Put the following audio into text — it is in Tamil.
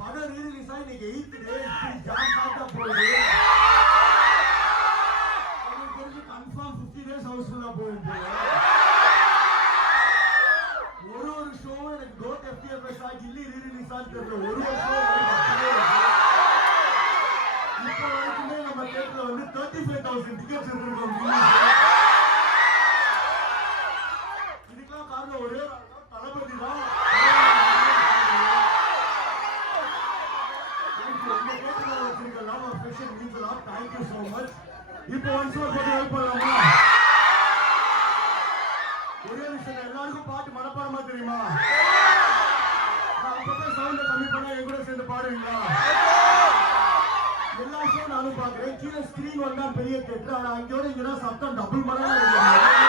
படம் ரீரிலீஸ் ஆகி இன்னைக்கு 8th டே ஜாம் சாட்டா போகுது. எனக்கு தெரிஞ்சு கன்ஃபார்ம் 50 days ஹவுஸ்ஃபுல்லா போகுது. ஒரு ஷோவும் எனக்கு கோட் FTFS ஆகி இல்லி ரீரிலீஸ் ஆகி தெரியல. ஒரு ஷோ இப்போ வரைக்குமே நம்ம தேட்டர்ல வந்து 35,000 டிக்கெட்ஸ் எடுத்துருக்கோம். இதுக்கெல்லாம் காரணம் ஒரே தளபதி தான். இப்போ ஒரே விஷயம் எல்லாருக்கும் பாட்டு மனப்பாடமா தெரியுமா? அப்பப்ப சவுண்ட கம்மி பண்ணா என் கூட சேர்ந்து பாடுவீங்களா? எல்லா ஷோ நானும் பாக்குறேன். கீழே ஸ்கிரீன் வந்தா பெரிய தேட்டர், ஆனா அங்கோட இங்கதான் சத்தம் டபுள் மடங்கா இருக்கு.